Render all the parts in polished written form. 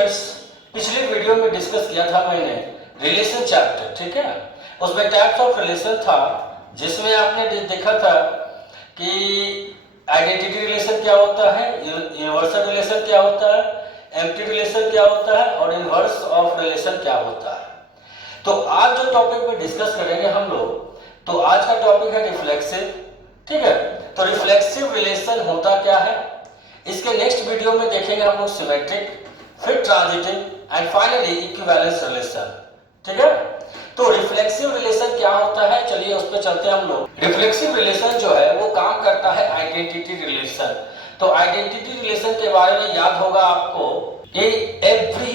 Students, पिछले video में discuss किया था मैंने रिलेशन चैप्टर, ठीक है। उसमें टाइप्स ऑफ रिलेशन था, जिसमें आपने देखा था कि आइडेंटिटी रिलेशन क्या होता है, यूनिवर्सल रिलेशन क्या होता है, एम्प्टी रिलेशन क्या होता है और इनवर्स ऑफ रिलेशन क्या होता है। तो आज जो टॉपिक में डिस्कस करेंगे हम लोग, तो आज का टॉपिक है रिफ्लेक्सिव, ठीक है। तो रिफ्लेक्सिव रिलेशन होता क्या है, इसके नेक्स्ट वीडियो में देखेंगे हम लोग सिमेट्रिक, फिर transitive and finally equivalence relation, ठीक है। तो रिफ्लेक्सिव रिलेशन क्या होता है, चलिए उस पर चलते हैं हम लोग। रिफ्लेक्सिव रिलेशन जो है वो काम करता है आइडेंटिटी रिलेशन। तो आइडेंटिटी रिलेशन के बारे में याद होगा आपको कि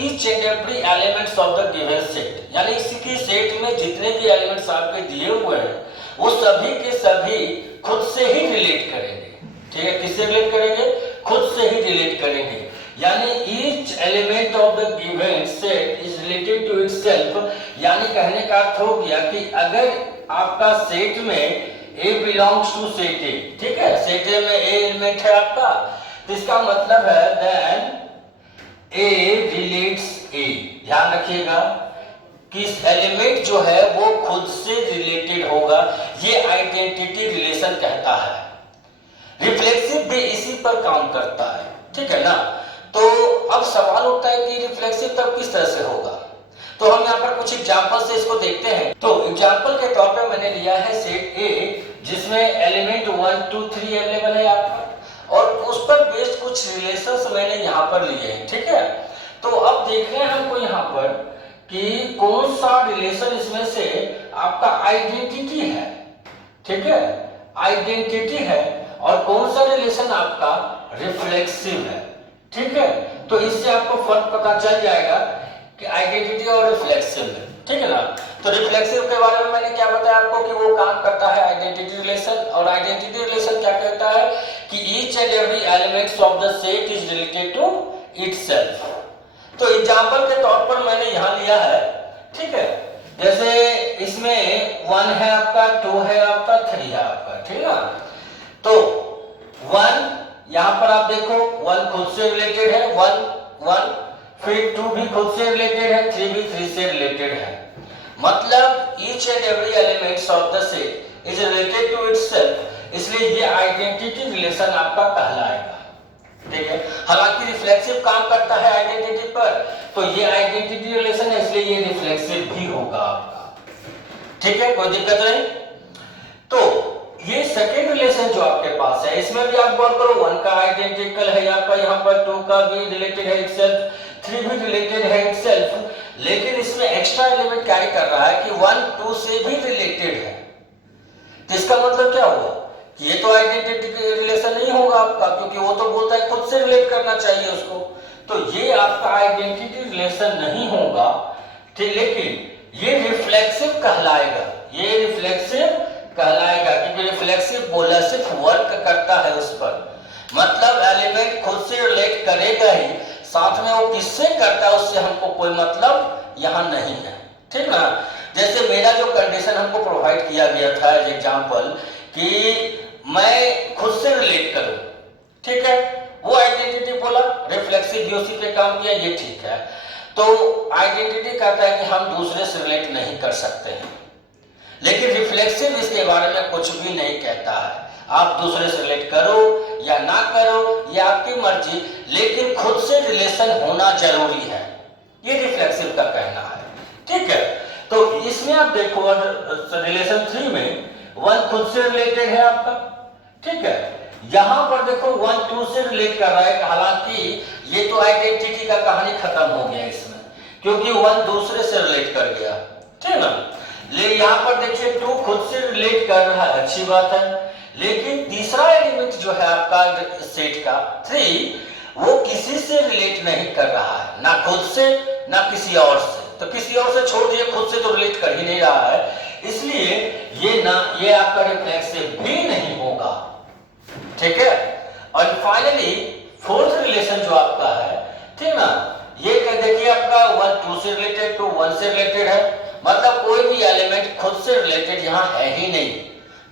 each and every elements of the given set, यानी इसी के सेट में जितने भी एलिमेंट्स आपके दिए हुए हैं वो सभी के सभी खुद से ही रिलेट करेंगे, ठीक है। किससे रिलेट करेंगे? खुद से ही रिलेट करेंगे। यानी each element of the given set is related to itself, यानी कहने का अर्थ हो गया कि अगर आपका सेट में A belongs to set A, ठीक है, सेट A में A एलिमेंट है आपका, तो इसका मतलब है देन A रिलेट्स A। ध्यान रखिएगा कि एलिमेंट जो है वो खुद से रिलेटेड होगा, ये आइडेंटिटी रिलेशन कहता है। रिफ्लेक्सिव भी इसी पर काम करता है, ठीक है ना। तो अब सवाल उठता है कि रिफ्लेक्सिव तब किस तरह से होगा, तो हम यहाँ पर कुछ एग्जांपल से इसको देखते हैं। तो एग्जांपल के तौर पर मैंने लिया है सेट A, जिसमें एलिमेंट 1 2 3 अवेलेबल है आपका, और उस पर बेस्ड कुछ रिलेशंस मैंने यहाँ पर लिए हैं, ठीक है। तो अब देख रहे हैं हमको यहाँ पर कि कौन सा रिलेशन इसमें से आपका आइडेंटिटी है, ठीक है, आइडेंटिटी है, और कौन सा रिलेशन आपका रिफ्लेक्सिव है, ठीक है। तो इससे आपको फर्क पता चल जाएगा कि आइडेंटिटी और रिफ्लेक्सिव है, ठीक है ना। तो रिफ्लेक्सिव के बारे में मैंने क्या बताया आपको कि वो काम करता है आइडेंटिटी रिलेशन, और आइडेंटिटी रिलेशन क्या कहता है कि each and every elements of the set is related to itself. तो एग्जांपल के तौर पर मैंने यहां लिया है, ठीक है, जैसे इसमें 1 है आपका, 2 है आपका, 3 है आपका, ठीक है। तो 1 यहां पर आप देखो 1 खुद से रिलेटेड है, 1 फिर 2 भी खुद से रिलेटेड है, 3 भी 3 से रिलेटेड है। मतलब each and every elements of the set is related to itself, इसलिए ये आइडेंटिटी रिलेशन आपका कहलाएगा, ठीक है। हालांकि रिफ्लेक्सिव काम करता है आइडेंटिटी पर, तो ये आइडेंटिटी रिलेशन है, इसलिए ये रिफ्लेक्सिव भी होगा आपका, ठीक है, कोई दिक्कत नहीं। तो ये सेकेंड रिलेशन जो आपके पास है, इसमें भी आप गौर करो, 1 का आइडेंटिकल है आपका, यहाँ पर 2 का भी रिलेटेड है इटसेल्फ, 3 भी रिलेटेड है इटसेल्फ, लेकिन इसमें एक्स्ट्रा एलिमेंट कैरी कर रहा है कि 1 2 से भी रिलेटेड है। तो इसका मतलब क्या हुआ कि ये तो आइडेंटिटी रिलेशन नहीं होगा आपका, क्योंकि वो तो बोलता है खुद से रिलेट करना चाहिए उसको, तो ये आपका आइडेंटिटी रिलेशन नहीं होगा, ठीक। लेकिन ये रिफ्लेक्सिव कहलाएगा, ये रिफ्लेक्सिव कहलाएगा, क्योंकि रिफ्लेक्सिव बोला सिर्फ वर्क करता है उस पर, मतलब एलिमेंट खुद से रिलेट करेगा ही, साथ में वो किससे करता है उससे हमको कोई मतलब यहाँ नहीं है, ठीक ना। जैसे मेरा जो कंडीशन हमको प्रोवाइड किया गया था एज एग्जांपल कि मैं खुद से रिलेट करूं, ठीक है, वो आइडेंटिटी बोला, रिफ्लेक्सिव भी उसी पे काम किया, ये ठीक है। तो आइडेंटिटी कहता है कि हम दूसरे से रिलेट नहीं कर सकते हैं, लेकिन रिफ्लेक्सिव इसके बारे में कुछ भी नहीं कहता है, आप दूसरे से रिलेट करो या ना करो ये आपकी मर्जी, लेकिन खुद से रिलेशन होना जरूरी है, ये रिफ्लेक्सिव का कहना है, ठीक है। तो इसमें आप देखो रिलेशन 3 में 1 खुद से रिलेटेड है आपका, ठीक है। यहां पर देखो 1 2 से रिलेट कर रहा है, हालांकि ये तो आइडेंटिटी का कहानी खत्म हो गया इसमें, क्योंकि 1 दूसरे से रिलेट कर गया, ठीक ना। ले यहाँ पर देखिए 2 खुद से रिलेट कर रहा है, अच्छी बात है, लेकिन तीसरा एलिमेंट जो है आपका सेट का 3, वो किसी से रिलेट नहीं कर रहा है, ना खुद से ना किसी और से। तो किसी और से छोड़ दिए, खुद से तो रिलेट कर ही नहीं रहा है, इसलिए ये आपका रिफ्लेक्सिव भी नहीं होगा, ठीक है। और फाइनली फोर्थ रिलेशन जो आपका है, ठीक ना, ये कह देखिए आपका 1 2 से रिलेटेड टू 1 से रिलेटेड है, मतलब कोई भी एलिमेंट खुद से रिलेटेड यहाँ है ही नहीं,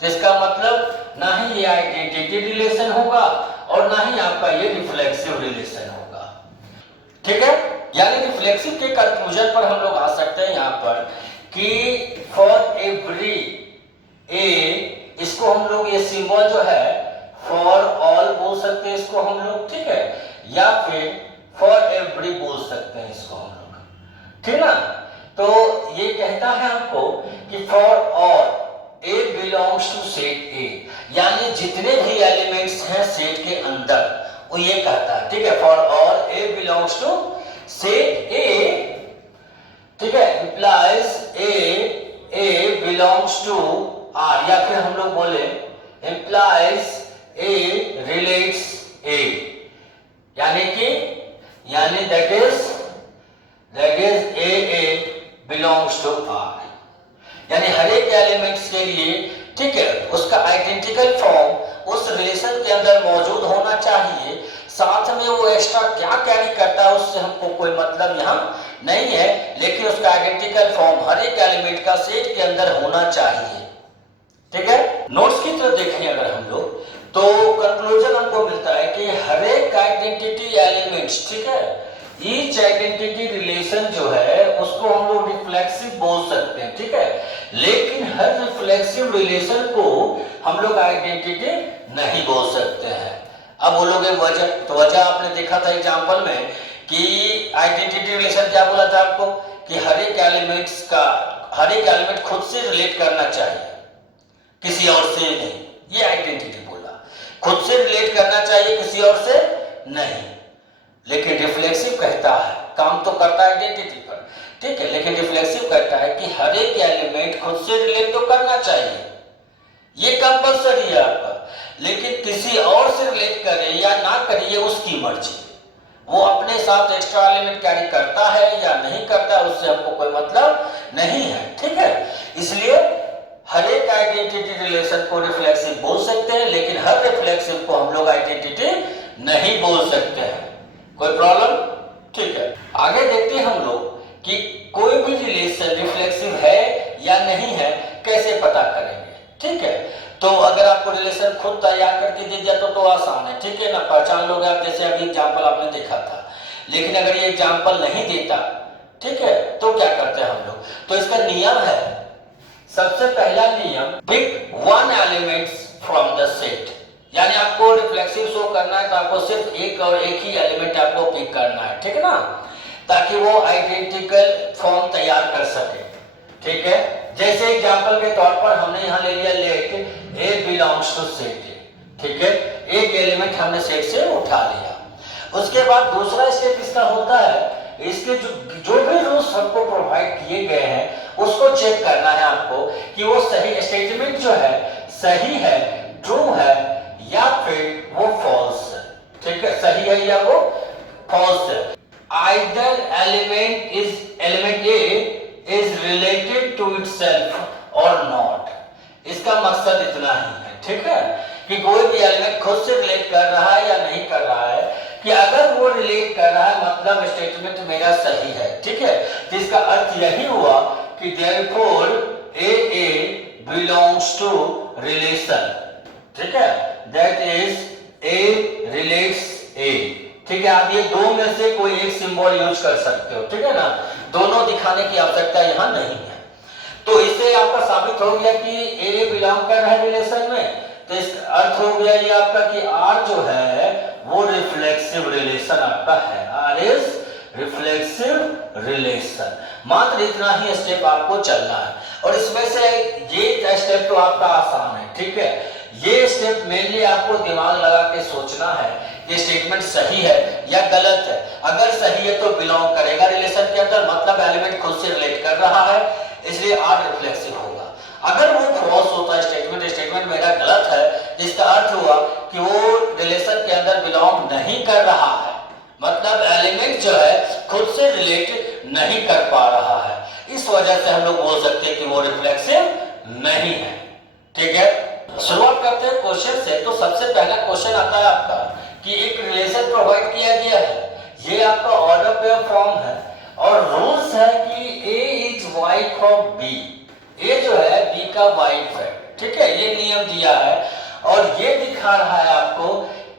तो इसका मतलब ना ही ये आइडेंटिटी रिलेशन होगा और ना ही आपका ये रिफ्लेक्सिव रिलेशन होगा, ठीक है। यानी रिफ्लेक्सिव के कंक्लूजन पर हम लोग आ सकते हैं यहाँ पर कि फॉर एवरी ए, इसको हम लोग ये सिंबल जो है फॉर ऑल बोल सकते हैं इसको हम लोग, ठीक है, या फिर फॉर एवरी बोल सकते हैं इसको हम लोग, ठीक ना। तो ये कहता है हमको कि for all A belongs to set A, यानी जितने भी एलिमेंट्स हैं सेट के अंदर वो ये कहता है, ठीक है, for all A belongs to set A, ठीक है, implies A belongs to R, या फिर हम लोग बोले इंप्लाइज ए रिलेट्स ए, यानी that is A belongs to R, यानी हर एक एलिमेंट्स के लिए, ठीक है, उसका आइडेंटिकल फॉर्म उस रिलेशन के अंदर मौजूद होना चाहिए। साथ में वो एक्स्ट्रा क्या कैरी करता है उससे हमको कोई मतलब यहाँ नहीं है, लेकिन उसका आइडेंटिकल फॉर्म हर एक एलिमेंट का सेट के अंदर होना चाहिए, ठीक है। नोट्स की तरफ देखें अगर हम लोग तो कंक्लूजन हमको मिलता है कि हर एक आइडेंटिटी एलिमेंट्स, ठीक है, ईच आइडेंटिटी रिलेशन जो है उसको हम लोग रिफ्लेक्सिव बोल सकते हैं, ठीक है, लेकिन हर रिफ्लेक्सिव रिलेशन को हम लोग आइडेंटिटी नहीं बोल सकते हैं। अब बोलोगे वजह, तो वजह आपने देखा था एग्जांपल में कि आइडेंटिटी रिलेशन क्या बोला था आपको कि हर एक एलिमेंट खुद से रिलेट करना चाहिए, किसी और से नहीं, ये आइडेंटिटी बोला, खुद से रिलेट करना चाहिए किसी और से नहीं। लेकिन रिफ्लेक्सिव कहता है, काम तो करता है आइडेंटिटी पर, ठीक है, लेकिन रिफ्लेक्सिव कहता है कि हर एक एलिमेंट खुद से रिलेट तो करना चाहिए, ये कंपल्सरी है आपका, लेकिन किसी और से रिलेट करे या ना करे ये उसकी मर्जी, वो अपने साथ एक्स्ट्रा एलिमेंट कैरी करता है या नहीं करता उससे हमको कोई मतलब नहीं है, ठीक है। इसलिए हर एक आइडेंटिटी रिलेशन को रिफ्लेक्सिव बोल सकते हैं, लेकिन हर रिफ्लेक्सिव को हम लोग आइडेंटिटी नहीं बोल सकते हैं। कोई प्रॉब्लम, ठीक है। आगे देखते हैं हम लोग कि कोई भी रिलेशन रिफ्लेक्सिव है या नहीं है कैसे पता करेंगे, ठीक है। तो अगर आपको रिलेशन खुद तैयार करके दे दिया तो आसान है, ठीक है ना, पहचान लोगे आप, जैसे अभी एग्जांपल आपने देखा था। लेकिन अगर ये एग्जांपल नहीं देता, ठीक है, तो क्या करते हैं हम लोग, तो इसका नियम है, सबसे पहला नियम, pick one elements from the set, यानी आपको रिफ्लेक्सिव शो करना है तो आपको सिर्फ एक ही एलिमेंट आपको पिक करना है, ठीक है ना, ताकि वो आइडेंटिकल फॉर्म तैयार कर सके, ठीक है। जैसे एग्जांपल के तौर पर हमने यहाँ ले लिया let A belongs to set A, ठीक है, एक एलिमेंट हमने सेट से उठा लिया। उसके बाद दूसरा स्टेप इसका होता है, इसके जो भी रूल्स हमको प्रोवाइड किए गए हैं उसको चेक करना है आपको कि वो सही स्टेटमेंट जो है सही है, ट्रू है या फिर वो फॉल्स है, ठीक है, सही है या वो फॉल्स है। Either element A is related to itself or not, इसका मकसद इतना ही है, ठीक है, कि कोई भी एलिमेंट खुद से रिलेट कर रहा है या नहीं कर रहा है, कि अगर वो रिलेट कर रहा है मतलब स्टेटमेंट मेरा सही है, ठीक है, तो इसका अर्थ यही हुआ कि therefore A belongs to relation, ठीक है, that is A relates A, ठीक है। आप ये दो में से कोई एक सिंबल यूज कर सकते हो, ठीक है ना, दोनों दिखाने की आवश्यकता यहाँ नहीं है। तो इससे आपका साबित हो गया कि ए बिलोंग कर रहा है रिलेशन में, तो इसका अर्थ हो गया ये आपका कि आर जो है वो रिफ्लेक्सिव रिलेशन आपका है, आर इज रिफ्लेक्सिव रिलेशन। मात्र इतना ही स्टेप आपको चलना है, और इसमें से ये स्टेप तो आपका आसान है, ठीक है। ये स्टेप मेनली आपको दिमाग लगा के सोचना है कि स्टेटमेंट सही है या गलत है। अगर सही है तो बिलोंग करेगा रिलेशन के अंदर, मतलब एलिमेंट खुद से रिलेट कर रहा है, इसलिए आर रिफ्लेक्सिव होगा। अगर वो फॉल्स होता है स्टेटमेंट मेरा गलत है, जिसका अर्थ हुआ कि वो रिलेशन के अंदर बिलोंग नहीं कर रहा है, मतलब एलिमेंट जो है खुद से रिलेट नहीं कर पा रहा है, इस वजह से हम लोग बोल सकते हैं कि वो रिफ्लेक्सिव नहीं है, ठीक है। शुरुआत करते हैं क्वेश्चन से। तो सबसे पहला क्वेश्चन आता है आपका कि एक रिलेशन प्रोवाइड किया गया है, ये आपका ऑर्डर पेयर फॉर्म है, और रूल्स है कि ए इज वाइफ ऑफ बी, ए जो है बी का वाइफ है, ठीक है, ये नियम दिया है, और ये दिखा रहा है आपको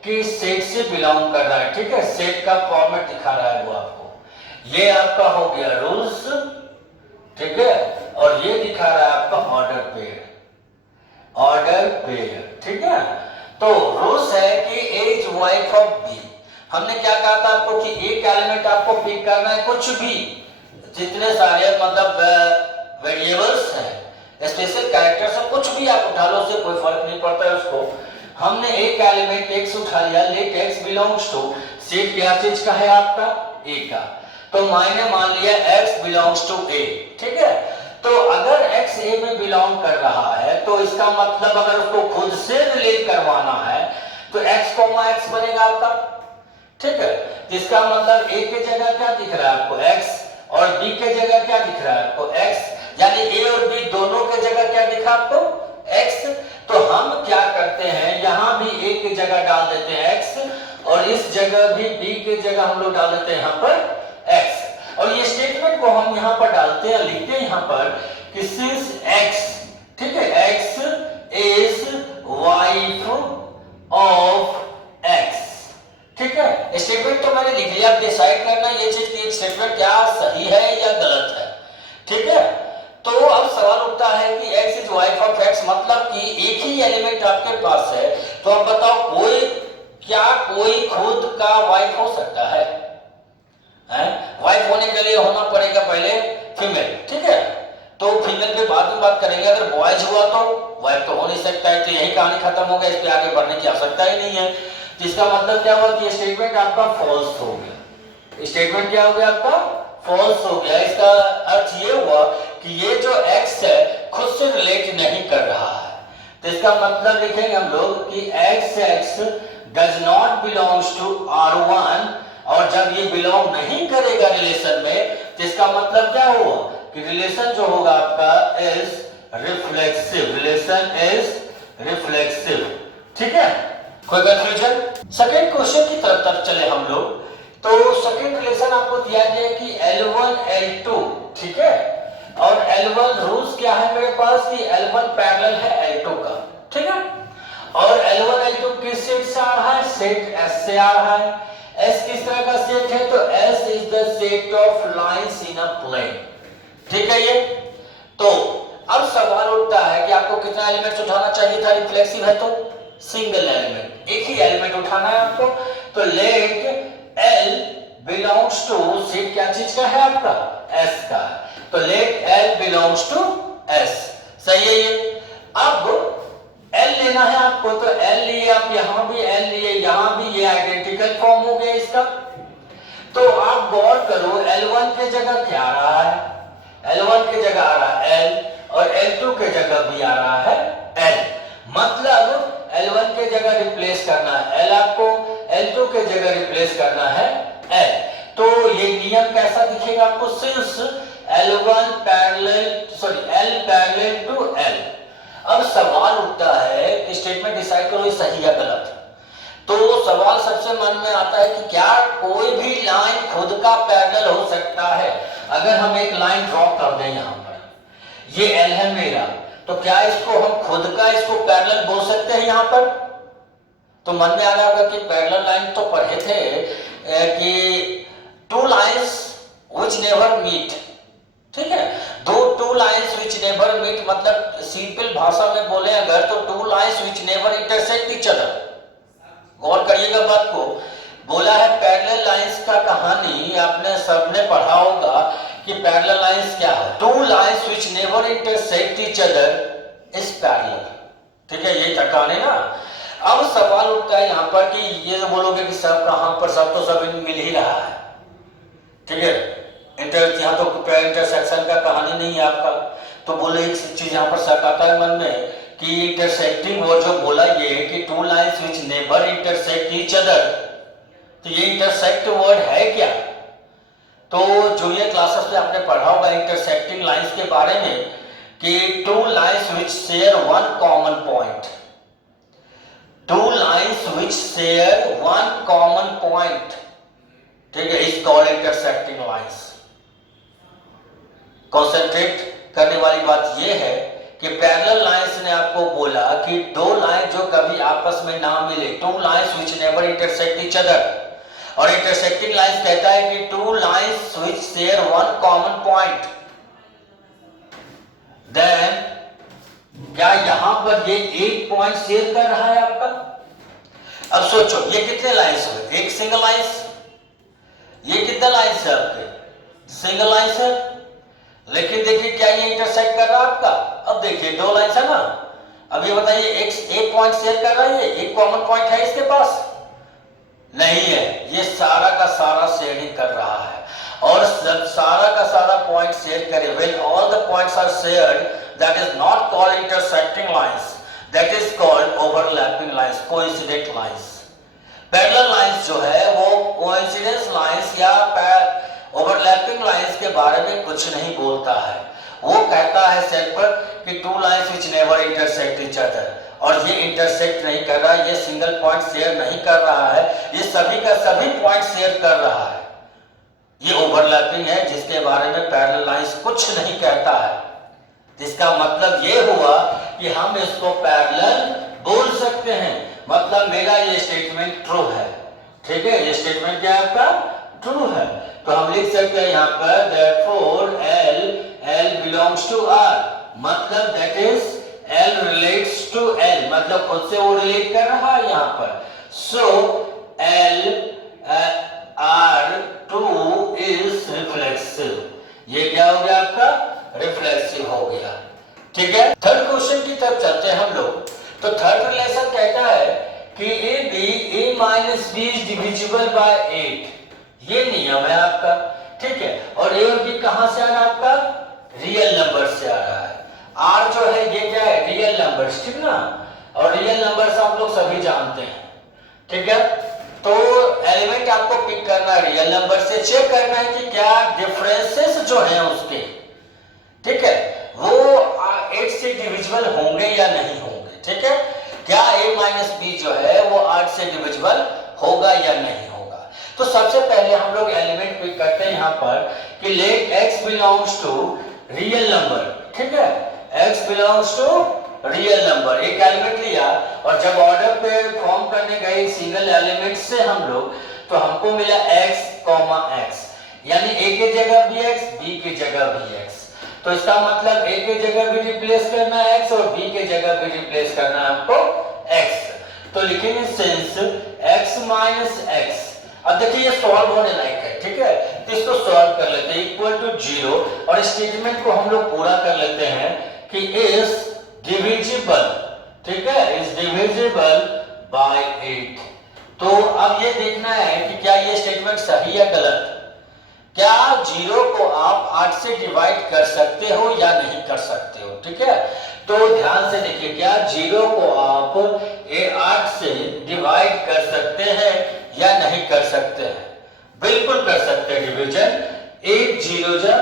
कि सेट से बिलोंग कर रहा है, ठीक है, सेट का फॉर्मेट दिखा रहा है वो आपको। ये आपका हो गया रूल्स, ठीक है, और ये दिखा रहा है आपका ऑर्डर पेयर, ऑर्डर पेयर, ठीक है। तो रूल्स है कि ए इज वाइफ ऑफ बी। हमने क्या कहा था आपको कि एक एलिमेंट आपको पिक करना है, कुछ भी जितने सारे मतलब वेरिएबल्स हैं, स्पेशल कैरेक्टर्स हैं, कुछ भी आप उठा लो, उससे कोई फर्क नहीं पड़ता है उसको। हमने एक एलिमेंट x उठा लिया, let x belongs to, set क्या चीज का है आपका, a का, तो मैंने मान लिया x बिलोंग्स टू a, ठीक है। तो अगर x a में बिलोंग कर रहा है तो इसका मतलब अगर उसको खुद से रिलेट करवाना है तो x, x बनेगा आपका, ठीक है। इसका मतलब a के जगह क्या दिख रहा है आपको, x, और b के जगह क्या दिख रहा है आपको, x, यानी a और b दोनों के जगह क्या दिखा आपको, x। तो हम क्या करते हैं, यहां भी a की जगह डाल देते हैं x, और इस जगह भी b की जगह हम लोग डाल देते हैं यहां पर x, और ये स्टेटमेंट को हम यहां पर डालते हैं, लिखते हैं यहां पर कि सिंस x, ठीक है, x is wife of x, ठीक है। स्टेटमेंट तो मैंने लिख लिया, आप डिसाइड करना ये चीज कि स्टेटमेंट क्या सही है या गलत है, ठीक है। तो अब सवाल उठता है कि x is wife of x, मतलब कि एक ही एलिमेंट आपके पास है, तो अब बताओ कोई खुद का वाइफ हो सकता है? वाइफ होने के लिए होना पड़ेगा पहले फीमेल, ठीक है। तो फीमेल पे बाद में बात करेंगे, अगर बॉयज हुआ तो वाइफ तो हो नहीं सकता है, तो यही कहानी खत्म हो गया, इस पे आगे बढ़ने की आवश्यकता ही नहीं है। तो इसका मतलब क्या हुआ कि स्टेटमेंट आपका फॉल्स हो गया, स्टेटमेंट क्या हो गया आपका, फॉल्स हो गया। इसका अर्थ ये हुआ कि ये जो x है खुद से रिलेट नहीं कर रहा है, तो इसका मतलब लिखेंगे हम लोग कि x does not belongs to r1, और जब ये बिलोंग नहीं करेगा रिलेशन में, तो इसका मतलब क्या हुआ कि रिलेशन जो होगा आपका is reflexive, relation is reflexive, ठीक है। कोई कंफ्यूजन? सेकंड क्वेश्चन की तरफ चले हम लोग। तो सेकंड रिलेशन आपको दिया गया कि L1 L2, ठीक है, और L1 रूल्स क्या है मेरे पास कि L1 पैरेलल है L2 का, ठीक है, और L1 L2 किस सेट से आ रहा है, सेट S से आ रहा है। S किस तरह का सेट है, तो S is the set of lines in a plane, ठीक है ये। तो अब सवाल उठता है कि आपको कितना एलिमेंट्स उठाना चाहिए था, रिफ्लेक्सिव है तो सिंगल एलिमेंट, एक ही एलिमेंट उठाना है आपको। तो let L belongs to, set क्या चीज का है आपका, S का, तो let L belongs to S, सही है ये। अब L लेना है आपको, तो L लिए आप, यहां भी L लिए, यहां भी, ये आइडेंटिकल फॉर्म हो गया इसका। तो आप गौर करो L1 के जगह क्या आ रहा है, L1 के जगह आ रहा है L, और L2 के जगह भी आ रहा है L, मतलब L1 के जगह रिप्लेस करना है L आपको, L2 के जगह रिप्लेस करना है L। तो ये नियम कैसा दिखेगा आपको, since L1 parallel, sorry L parallel to L। अब सवाल उठता है कि स्टेटमेंट डिसाइड करो ये सही या गलत। तो सवाल सबसे मन में आता है कि क्या कोई भी लाइन खुद का पैरेलल हो सकता है? अगर हम एक लाइन ड्रॉ कर दें यहां पर, ये L है मेरा, तो क्या इसको हम खुद का इसको पैरेलल बोल सकते हैं यहां पर? तो मन में आ रहा होगा कि पैरेलल लाइन तो पढ़े थे कि two lines which never meet, ठीक है, two lines which never meet, मतलब सिंपल भाषा में बोले अगर तो two lines which never intersect each other. गौर करिएगा बात को, बोला है पैरेलल लाइंस का कहानी आपने सबने पढ़ा होगा कि पैरेलल लाइंस क्या है, two lines which never intersect each other is parallel, ठीक है, ये कहानी ना। अब सवाल उठता है यहां पर कि ये जो बोलोगे कि सब कहां पर, सब तो सब मिल ही रहा है, ठीक है, यहां तो इंटरसेक्शन का कहानी नहीं है आपका। तो बोले एक चीज यहां पर शक आता है मन में कि इंटरसेक्टिंग वर्ड जो बोला ये कि two lines which never intersect each other, तो ये इंटरसेक्ट वर्ड है क्या? तो जूनियर क्लासेस में आपने पढ़ा होगा इंटरसेक्टिंग लाइंस के बारे में कि two lines which share one common point, to lines which share one common point, ठीक है, is called intersecting lines. Concentrate करने वाली बात यह है कि पैरेलल लाइंस ने आपको बोला कि दो लाइन जो कभी आपस में ना मिले, two lines which never intersect each other, और इंटरसेक्टिंग लाइंस कहता है कि two lines which share one common point. Then क्या यहां पर ये एक पॉइंट शेयर कर रहा है आपका? अब सोचो ये कितने लाइंस हुए? एक सिंगल लाइंस। ये कितने लाइंस है आपके? सिंगल लाइंस है। लेकिन देखिए क्या ये इंटरसेक्ट कर रहा है आपका? अब देखिए दो लाइंस है ना। अब ये बताइए एक पॉइंट शेयर कर रहा है, एक कॉमन पॉइंट है इसके पास? नहीं है। ये सारा का सारा शेयरिंग कर रहा है और सारा का सारा पॉइंट शेयर करे, when all the points are shared, that is not called intersecting lines, that is called overlapping lines, coincident lines. Parallel lines जो है वो कोइंसिडेंस लाइंस या ओवरलैपिंग लाइंस के बारे में कुछ नहीं बोलता है। वो कहता है सिर्फ कि two lines which never intersect each other, और ये इंटरसेक्ट नहीं कर रहा, ये सिंगल पॉइंट शेयर नहीं कर रहा है, ये सभी का सभी पॉइंट शेयर कर रहा है। ये ओवरलैपिंग है जिसके बारे में पैरेलल लाइंस कुछ नहीं कहता है। इसका मतलब ये हुआ कि हम इसको पैरेलल बोल सकते हैं, मतलब मेरा ये स्टेटमेंट ट्रू है। ठीक है, ये स्टेटमेंट क्या है आपका? ट्रू है। तो हम लिख सकते हैं यहाँ पर therefore L belongs to R, मतलब that is L relates to L, मतलब खुद से वो रिलेट कर रहा है यहाँ पर। So L R2 is reflexive। ये क्या हो गया आपका? रिफ्लेक्सिव हो गया। ठीक है, थर्ड क्वेश्चन की तरफ चलते हैं हम लोग। तो थर्ड रिलेशन कहता है कि a minus B is divisible by 8, ये नियम है आपका। ठीक है, और a और b कहां से आ रहा है आपका? रियल नंबर से आ रहा है। r जो है ये क्या है? रियल नंबर्स, ठीक ना। और रियल नंबर्स आप लोग सभी जानते हैं। ठीक है, तो एलिमेंट आपको पिक करना है रियल नंबर से, चेक करना है कि क्या डिफरेंसेस जो हैं उसके, ठीक है, वो 8 से डिविजिबल होंगे या नहीं होंगे। ठीक है, क्या a माइनस बी जो है वो 8 से डिविजिबल होगा या नहीं होगा। तो सबसे पहले हम लोग एलिमेंट पिक करते हैं यहाँ पर कि let x belongs to real number. ठीक है, x belongs to real number, एक एलिमेंट लिया और जब ऑर्डर पे फॉर्म करने गए सिंगल एलिमेंट से हम लोग, तो हमको मिला x, x, यानी a के जगह भी x, b की जगह भी x। तो इसका मतलब a के जगह भी रिप्लेस करना है x और b के जगह भी रिप्लेस करना है आपको x। तो लिखेंगे सिंस x माइनस x। अब देखिए ये सॉल्व होने लायक है। ठीक है, तो इसको सॉल्व कर लेते हैं इक्वल टू 0 और स्टेटमेंट को हम लोग पूरा कर लेते हैं कि इज डिविजिबल, ठीक है, इज डिविजिबल बाय 8। तो अब ये देखना है कि क्या ये स्टेटमेंट सही या गलत। क्या 0 को आप 8 से डिवाइड कर सकते हो या नहीं कर सकते हो। ठीक है, तो ध्यान से देखिए, क्या 0 को आप 8 से डिवाइड कर सकते हैं या नहीं कर सकते हैं। बिल्कुल कर सकते हैं डिवीजन। 8 0 जा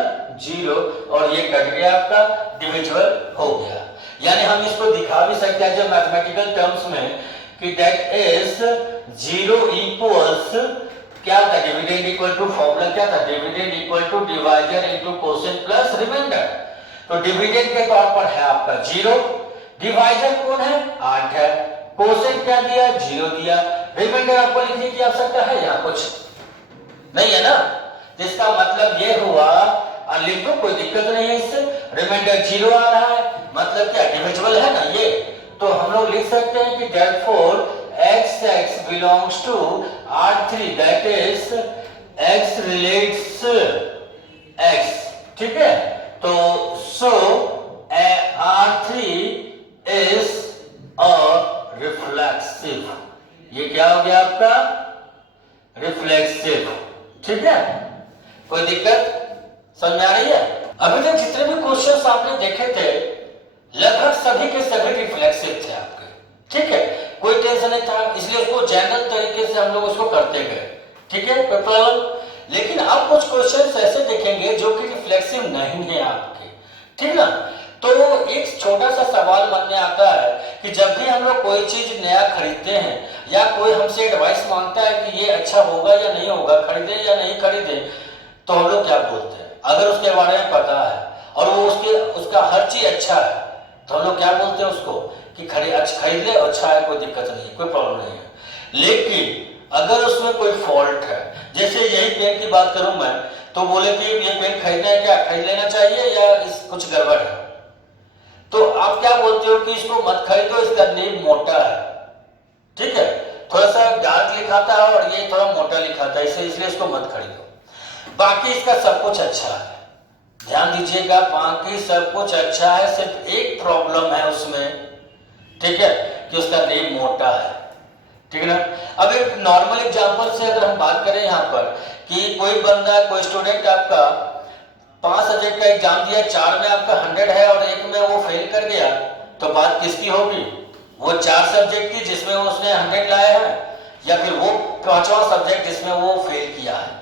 0 और ये कट गया आपका, डिविजिबल हो गया। यानी हम इसको दिखा भी सकते हैं जो मैथमेटिकल टर्म्स में कि दैट इज 0 इक्वल्स क्या था, डिविडेंड इक्वल टू, फॉर्मूला क्या था, dividend equal to divisor into quotient plus remainder. तो डिविडेंड के तौर पर है आपका 0, डिवाइजर कौन है, 8 है, कोसेंट क्या दिया, 0 दिया, रिमाइंडर आपको लिखने की आवश्यकता है या कुछ नहीं है ना। तो इसका मतलब ये हुआ, लिख दो कोई दिक्कत नहीं है इससे, रिमाइंडर 0 आ रहा है, मतलब क्या डिविजिबल है ना ये। तो हम लोग लिख सकते हैं कि therefore x belongs to R3, that is x relates x। ठीक है, तो so R3 is a reflexive, ये क्या हो गया आपका, रिफ्लेक्सिव। ठीक है, कोई दिक्कत समझ में आ रही है। अभी तक जितने भी क्वेश्चंस आपने देखे थे लगभग सभी के सभी रिफ्लेक्सिव थे आपके। ठीक है, कोई टेंशन नहीं था, इसलिए उसको जनरल तरीके से हम लोग उसको करते गए। ठीक है, कोई प्रॉब्लम। लेकिन अब कुछ क्वेश्चंस ऐसे देखेंगे जो कि रिफ्लेक्सिव नहीं है आपके। ठीक ना, तो एक छोटा सा सवाल मन में आता है कि जब भी हम लोग कोई चीज नया खरीदते हैं या कोई हमसे एडवाइस मांगता है कि ये अच्छा होगा या नहीं होगा, खरीदे या नहीं खरीदे, तो हम लोग क्या बोलते हैं। अगर उसके बारे में पता है और वो उसका हर चीज अच्छा है, तो हम लोग क्या बोलते हैं उसको कि खरीद ले, अच्छा है, कोई दिक्कत नहीं है, कोई प्रॉब्लम नहीं है। लेकिन अगर उसमें कोई फॉल्ट है, जैसे यही पेन की बात करूं मैं, तो बोले कि ये पेन खरीदना है, क्या खरीद लेना चाहिए या इस कुछ गड़बड़ है, तो आप क्या बोलते हो कि इसको मत खरीदो, इसका नीब मोटा है, ठीक है, थोड़ा सा डार्क लिखाता है और ये थोड़ा मोटा लिखाता है, इसलिए इसको मत खरीदो। बाकी इसका सब कुछ अच्छा है, ध्यान दीजिएगा, बाकी सब कुछ अच्छा है, सिर्फ एक प्रॉब्लम है उसमें, ठीक है, कि उसका नीब मोटा है, ठीक है ना। अब एक नॉर्मल एग्जांपल से अगर हम बात करें यहाँ पर कि कोई बंदा, कोई स्टूडेंट आपका 5 सब्जेक्ट का एग्जाम दिया, 4 में आपका 100 है और 1 में वो फेल कर गया, तो बात किसकी होगी? वो 4 सब्जेक्ट की जिसमें उसने 100 लाया है, या फिर वो 5वां सब्जेक्ट जिसमें वो फेल किया है?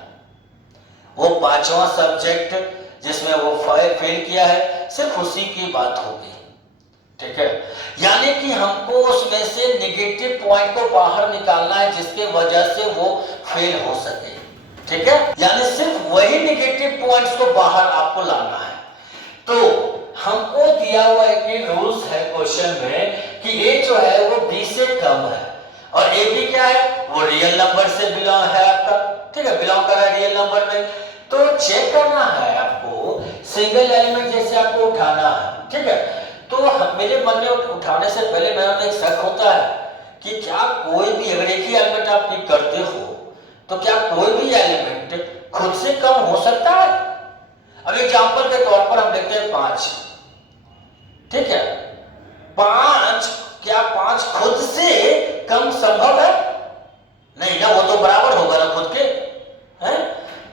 वो 5वां सब्जेक्ट जिसमें वो फेल किया है, सिर्फ उसी की बात होगी, ठीक है। यानी कि हमको उसमें से नेगेटिव पॉइंट को बाहर निकालना है जिसके वजह से वो फेल हो सके, ठीक है, यानी सिर्फ वही नेगेटिव पॉइंट्स को बाहर आपको लाना है। तो हमको दिया हुआ एक रूल्स है क्वेश्चन में कि ए जो है वो बी से कम है और ए बी क्या है, वो रियल नंबर से बिलोंग है आपका, ठीक है, बिलोंग कर रहा है रियल नंबर में। तो चेक करना है आपको, सिंगल एलिमेंट जैसे आपको उठाना है, ठीक है। तो मेरे मन में उठाने से पहले मेरा एक शक होता है कि क्या कोई भी, अगर एक ही एलिमेंट आप पिक करते हो तो क्या कोई भी एलिमेंट खुद से कम हो सकता है? अब एग्जांपल के तौर पर हम देखते हैं 5, ठीक है, 5, क्या 5 खुद से कम संभव है? नहीं ना, वो तो बराबर होगा ना खुद के, हैं?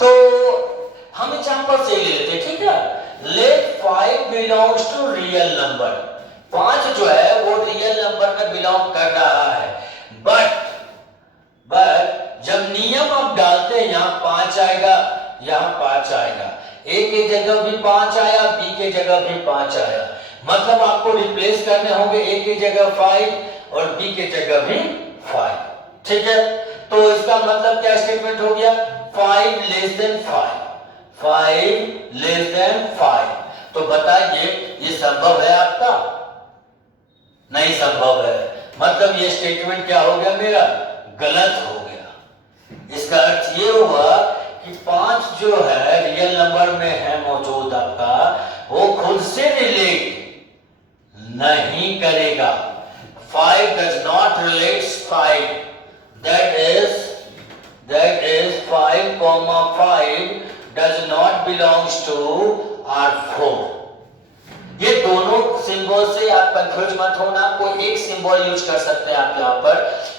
तो हम एग्जांपल से ले लेते हैं, ठीक है। Let 5 belongs to real number, 5 जो है वो रियल नंबर में बिलोंग कर रहा है, बट जब नियम आप डालते हैं, यहां 5 आएगा, यहां 5 आएगा, ए के जगह भी 5 आया, बी के जगह भी 5 आया, मतलब आपको रिप्लेस करने होंगे ए के जगह 5 और बी के जगह भी 5, ठीक है। तो इसका मतलब क्या स्टेटमेंट हो गया? 5 लेस देन 5, 5 लेस देन 5। तो बताइए ये संभव है आपका? नहीं संभव है, मतलब ये स्टेटमेंट क्या हो गया मेरा? गलत हो गया। इसका अर्थ ये हुआ कि 5 जो है रियल नंबर में है मौजूद आपका, वो खुद से रिलेट नहीं करेगा। 5 does not relate 5, that is 5, 5 does not belongs to R4। ये दोनों सिंबल से आप कंफ्यूज मत होना, कोई एक सिंबल यूज कर सकते हैं आप यहाँ पर,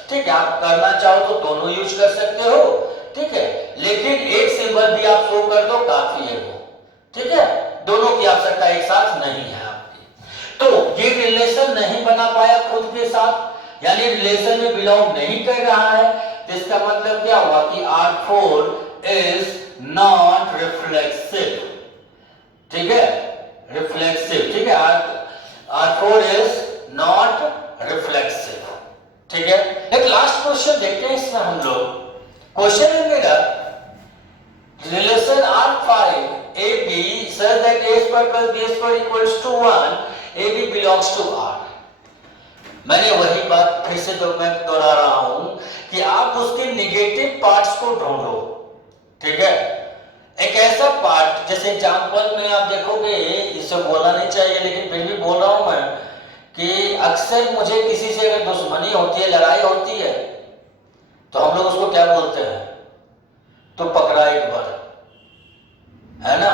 ठीक है, आप करना चाहो तो दोनों यूज कर सकते हो, ठीक है, लेकिन एक सिंबल भी आप शो कर दो काफी है वो, ठीक है, दोनों की आवश्यकता एक साथ नहीं है आपकी। तो ये रिलेशन नहीं बना पाया खुद के साथ, यानी रिलेशन में बिलोंग नहीं कर रहा है, तो इसका मतलब क्या हुआ कि R4 इज नॉट रिफ्लेक्सिव, ठीक है, रिफ्लेक्सिव, ठीक है, R4 इज नॉट रिफ्लेक्सिव, ठीक है। एक लास्ट क्वेश्चन देखते हैं इसमें हम लोग। क्वेश्चन है मेरा, relation R5 AB such that A square plus B square equals to 1, AB belongs to R। मैंने वही बात फिर से मैं दोहरा रहा हूं कि आप उसके नेगेटिव पार्ट्स को ढूंढो, ठीक है, एक ऐसा पार्ट, जैसे एग्जांपल में आप देखोगे, इसे बोलना नहीं चाहिए लेकिन फिर भी बोल रहा हूं मैं, कि अक्सर मुझे किसी से अगर दुश्मनी होती है, लड़ाई होती है, तो हम लोग उसको क्या बोलते हैं? तो पकड़ा एक बार, है ना,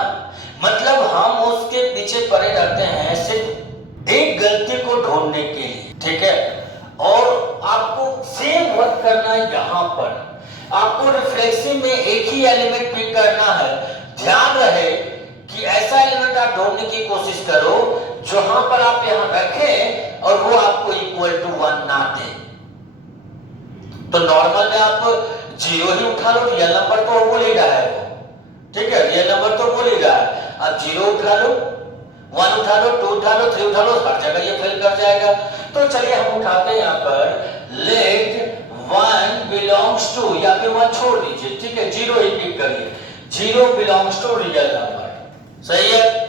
मतलब हम उसके पीछे पड़े रहते हैं सिर्फ एक गलती को ढूंढने के लिए, ठीक है। और आपको सेम वर्क करना है यहां पर, आपको रिफ्लेक्सिव में एक ही एलिमेंट पिक करना है। ध्यान रहे कि ऐसा एलिमेंट आप ढूंढने की कोशिश करो जहां पर आप यहां रखें और वो आपको इक्वल टू 1 ना दे। तो नॉर्मल में आप 0 ही उठा लो, रियल नंबर तो बोल ही रहा है वो, ठीक है, रियल नंबर तो बोल ही रहा है। आप 0 उठा लो, 1 उठा लो, 2 उठा लो, 3 उठा लो, हर जगह ये फेल कर जाएगा। तो चलिए हम उठाते हैं यहाँ पर, लेट 1 बिलोंग्स टू, या फिर 1 छोड़ दीजिए, ठीक है, 0 ही पिक करिए, 0 बिलोंग्स टू रियल नंबर, सही है।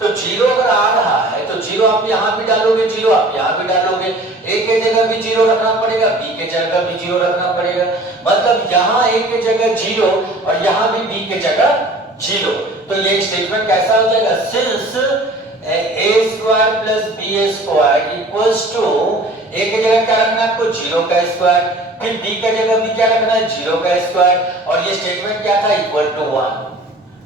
तो 0 अगर आ रहा है तो 0 आप यहां भी डालोगे, 0 आप यहां भी डालोगे, ए के जगह भी 0 रखना पड़ेगा, बी के जगह भी 0 रखना पड़ेगा। मतलब यहाँ ए के जगह 0 और यहाँ भी बी के जगह 0। तो ये स्टेटमेंट कैसा हो जाएगा, since a square plus B square equals to A के जगह क्या रखना है आपको 0 का स्क्वायर, फिर बी के जगह भी क्या रखना है 0 का स्क्वायर, और ये स्टेटमेंट क्या था इक्वल टू 1।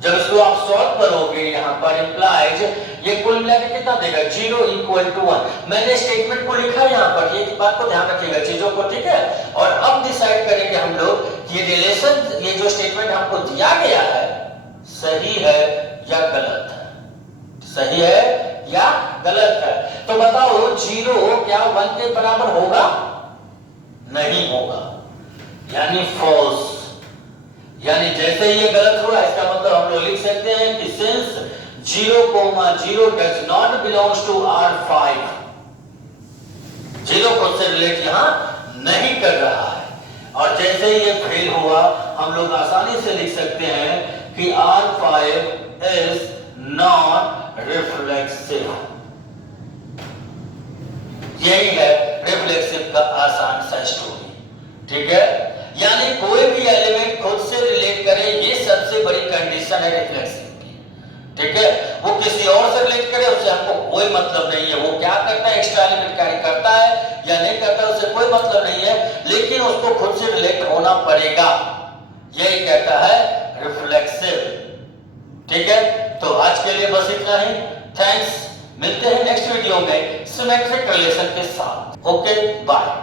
जब इसको आप सॉल्व करोगे यहाँ पर इंप्लाइज ये कुल मिला के कितना देगा 0 इक्वल टू 1। मैंने स्टेटमेंट को लिखा यहाँ पर, ये बात को ध्यान रखिएगा चीजों को, ठीक है। और अब डिसाइड करेंगे हम लोग ये रिलेशन, ये जो स्टेटमेंट हमको दिया गया है सही है या गलत है, सही है या गलत है। तो बताओ 0 क्या 1 के बराबर होगा, नहीं होगा, यानी फॉल्स। यानी जैसे ही ये गलत हुआ इसका मतलब हम लोग लिख सकते हैं कि since 0,0 does not belongs to R5, 0 खुद से रिलेट यहां नहीं कर रहा है। और जैसे ही ये फेल हुआ हम लोग आसानी से लिख सकते हैं कि R5 इज नॉट रिफ्लेक्सिव। यही है रिफ्लेक्सिव का आसान सा स्टोरी, ठीक है। यानी कोई भी एलिमेंट खुद से रिलेट करे, ये सबसे बड़ी कंडीशन है रिफ्लेक्सिव की, ठीक है। वो किसी और से रिलेट करे उससे हमको कोई मतलब नहीं है, वो क्या करता है एक्स्ट्रा एलिमेंट कैरी करता है या नहीं करता उससे कोई मतलब नहीं है, लेकिन उसको खुद से रिलेट होना पड़ेगा, यही कहता है रिफ्लेक्सिव, ठीक है। तो आज के लिए बस इतना ही, थैंक्स। मिलते हैं नेक्स्ट वीडियो में सिमेट्रिक रिलेशन के साथ। Okay bye.